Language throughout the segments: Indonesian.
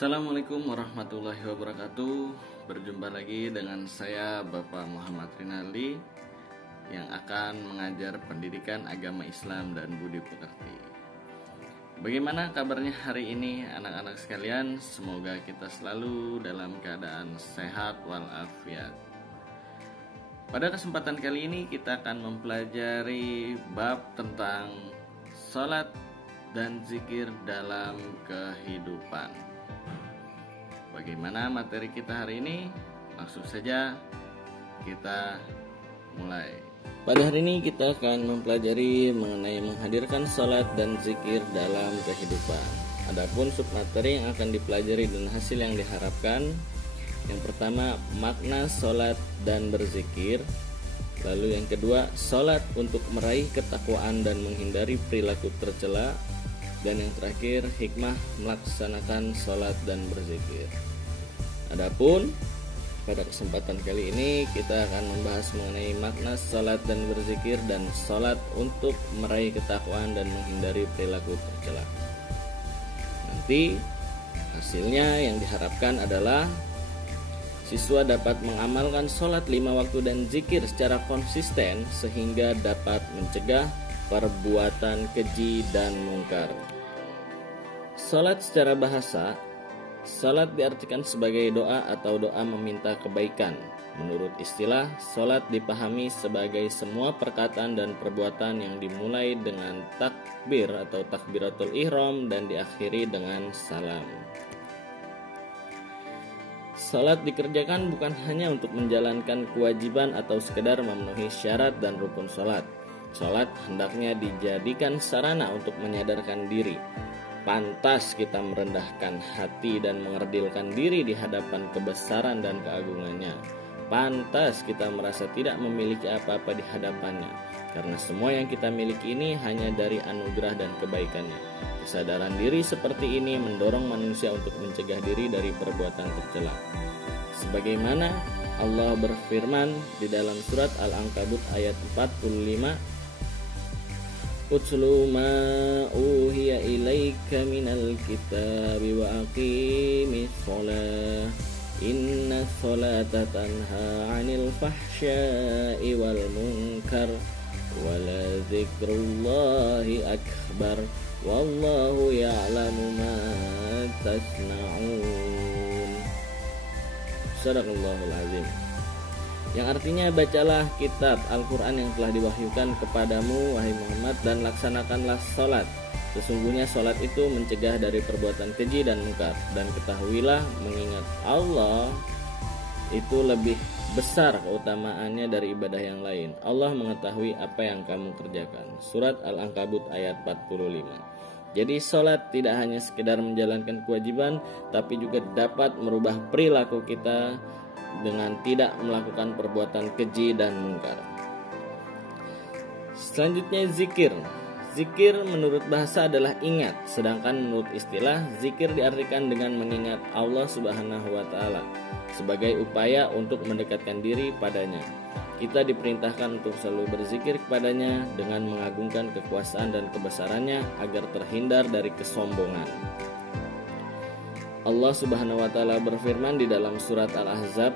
Assalamualaikum warahmatullahi wabarakatuh. Berjumpa lagi dengan saya Bapak Muhammad Rinaldi yang akan mengajar pendidikan agama Islam dan budi pekerti. Bagaimana kabarnya hari ini anak-anak sekalian? Semoga kita selalu dalam keadaan sehat walafiat. Pada kesempatan kali ini kita akan mempelajari bab tentang salat dan zikir dalam kehidupan. Bagaimana materi kita hari ini? Langsung saja kita mulai. Pada hari ini kita akan mempelajari mengenai menghadirkan salat dan zikir dalam kehidupan. Adapun submateri yang akan dipelajari dan hasil yang diharapkan, yang pertama makna salat dan berzikir. Lalu yang kedua, salat untuk meraih ketakwaan dan menghindari perilaku tercela. Dan yang terakhir, hikmah melaksanakan salat dan berzikir. Adapun pada kesempatan kali ini kita akan membahas mengenai makna salat dan berzikir dan salat untuk meraih ketakwaan dan menghindari perilaku tercela. Nanti hasilnya yang diharapkan adalah siswa dapat mengamalkan salat 5 waktu dan zikir secara konsisten sehingga dapat mencegah perbuatan keji dan mungkar. Salat secara bahasa, salat diartikan sebagai doa atau doa meminta kebaikan. Menurut istilah, salat dipahami sebagai semua perkataan dan perbuatan yang dimulai dengan takbir atau takbiratul ihram dan diakhiri dengan salam. Salat dikerjakan bukan hanya untuk menjalankan kewajiban atau sekedar memenuhi syarat dan rukun salat. Salat hendaknya dijadikan sarana untuk menyadarkan diri. Pantas kita merendahkan hati dan mengerdilkan diri di hadapan kebesaran dan keagungannya. Pantas kita merasa tidak memiliki apa-apa di hadapannya, karena semua yang kita miliki ini hanya dari anugerah dan kebaikannya. Kesadaran diri seperti ini mendorong manusia untuk mencegah diri dari perbuatan tercela. Sebagaimana Allah berfirman di dalam surat Al-Ankabut ayat 45, Utlu ma uhiya ilaika minal kitabi wa aqimis shalah inna sholata tanha 'anil fahsya'i wal munkar wa la dzikrullahi akbar wallahu ya'lamu ma tasna'un. Shadaqallahul azim. Yang artinya, bacalah kitab Al-Quran yang telah diwahyukan kepadamu, wahai Muhammad, dan laksanakanlah salat. Sesungguhnya salat itu mencegah dari perbuatan keji dan mungkar. Dan ketahuilah, mengingat Allah itu lebih besar keutamaannya dari ibadah yang lain. Allah mengetahui apa yang kamu kerjakan. Surat Al-Ankabut ayat 45. Jadi salat tidak hanya sekedar menjalankan kewajiban, tapi juga dapat merubah perilaku kita dengan tidak melakukan perbuatan keji dan mungkar. Selanjutnya zikir. Zikir menurut bahasa adalah ingat, sedangkan menurut istilah zikir diartikan dengan mengingat Allah Subhanahu wa taala sebagai upaya untuk mendekatkan diri padanya. Kita diperintahkan untuk selalu berzikir kepadanya dengan mengagungkan kekuasaan dan kebesarannya agar terhindar dari kesombongan. Allah Subhanahu wa taala berfirman di dalam surat Al-Ahzab,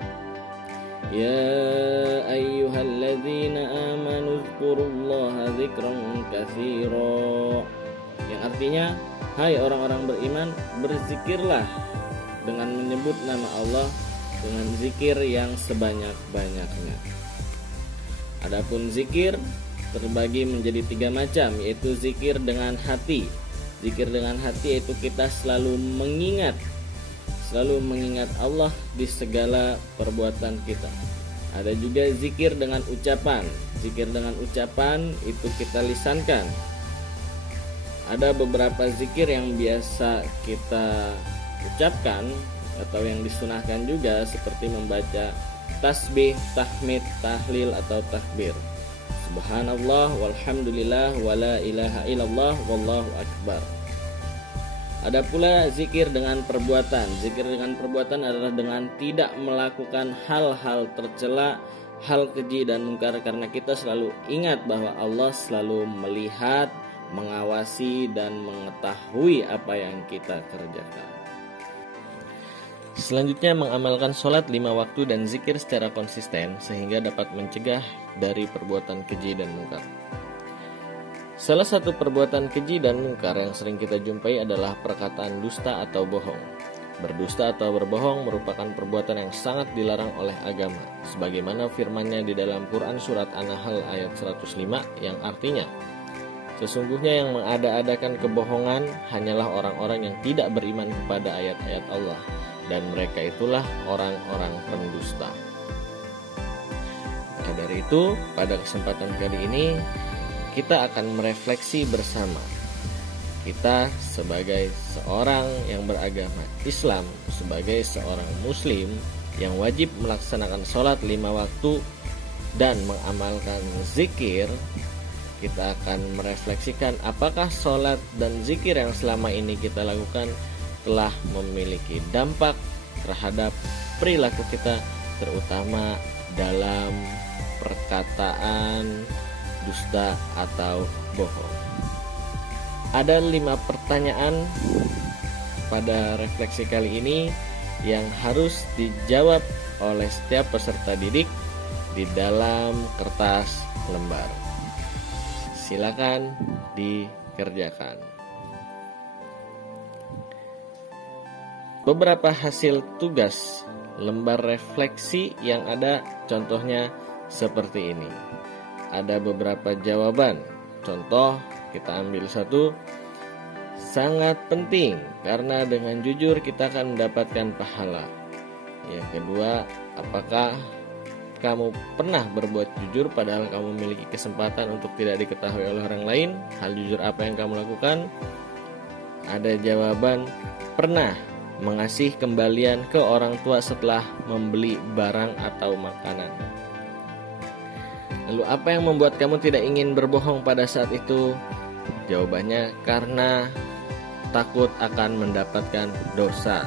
Ya ayyuhalladzina amanu dzkurullaha dzikran katsira. Yang artinya, hai orang-orang beriman, berzikirlah dengan menyebut nama Allah dengan zikir yang sebanyak-banyaknya. Adapun zikir terbagi menjadi 3 macam, yaitu zikir dengan hati. Zikir dengan hati yaitu kita selalu mengingat Allah di segala perbuatan kita. Ada juga zikir dengan ucapan. Zikir dengan ucapan itu kita lisankan. Ada beberapa zikir yang biasa kita ucapkan atau yang disunahkan juga, seperti membaca tasbih, tahmid, tahlil atau takbir. Subhanallah walhamdulillah wala ilaha illallah wallahu akbar. Ada pula zikir dengan perbuatan. Zikir dengan perbuatan adalah dengan tidak melakukan hal-hal tercela, hal keji dan mungkar, karena kita selalu ingat bahwa Allah selalu melihat, mengawasi dan mengetahui apa yang kita kerjakan. Selanjutnya, mengamalkan sholat 5 waktu dan zikir secara konsisten sehingga dapat mencegah dari perbuatan keji dan mungkar. Salah satu perbuatan keji dan mungkar yang sering kita jumpai adalah perkataan dusta atau bohong. Berdusta atau berbohong merupakan perbuatan yang sangat dilarang oleh agama, sebagaimana firman-Nya di dalam Quran Surat An-Nahl ayat 105 yang artinya, sesungguhnya yang mengada-adakan kebohongan hanyalah orang-orang yang tidak beriman kepada ayat-ayat Allah, dan mereka itulah orang-orang pendusta. Maka dari itu, pada kesempatan kali ini kita akan merefleksi bersama. Kita sebagai seorang yang beragama Islam, sebagai seorang muslim yang wajib melaksanakan sholat 5 waktu dan mengamalkan zikir, kita akan merefleksikan apakah sholat dan zikir yang selama ini kita lakukan telah memiliki dampak terhadap perilaku kita, terutama dalam perkataan dusta atau bohong. Ada 5 pertanyaan pada refleksi kali ini yang harus dijawab oleh setiap peserta didik di dalam kertas lembar. Silakan dikerjakan. Beberapa hasil tugas lembar refleksi yang ada contohnya seperti ini. Ada beberapa jawaban. Contoh, kita ambil satu. Sangat penting karena dengan jujur kita akan mendapatkan pahala. Yang kedua, apakah kamu pernah berbuat jujur padahal kamu memiliki kesempatan untuk tidak diketahui oleh orang lain? Hal jujur apa yang kamu lakukan? Ada jawaban, pernah mengasih kembalian ke orang tua setelah membeli barang atau makanan. Lalu apa yang membuat kamu tidak ingin berbohong pada saat itu? Jawabannya karena takut akan mendapatkan dosa.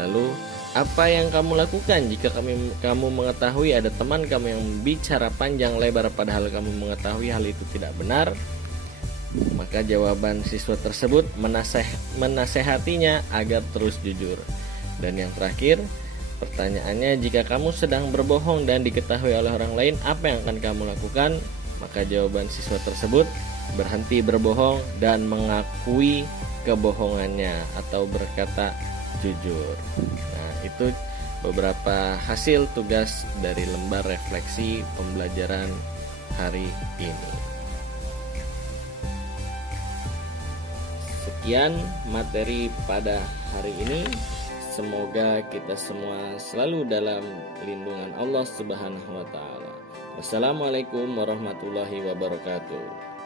Lalu apa yang kamu lakukan jika kamu mengetahui ada teman kamu yang bicara panjang lebar padahal kamu mengetahui hal itu tidak benar? Maka jawaban siswa tersebut menasehatinya agar terus jujur. Dan yang terakhir, pertanyaannya, jika kamu sedang berbohong dan diketahui oleh orang lain, apa yang akan kamu lakukan? Maka jawaban siswa tersebut berhenti berbohong dan mengakui kebohongannya atau berkata jujur. Nah, itu beberapa hasil tugas dari lembar refleksi pembelajaran hari ini. Sekian materi pada hari ini. Semoga kita semua selalu dalam lindungan Allah Subhanahu wa taala. Wassalamualaikum warahmatullahi wabarakatuh.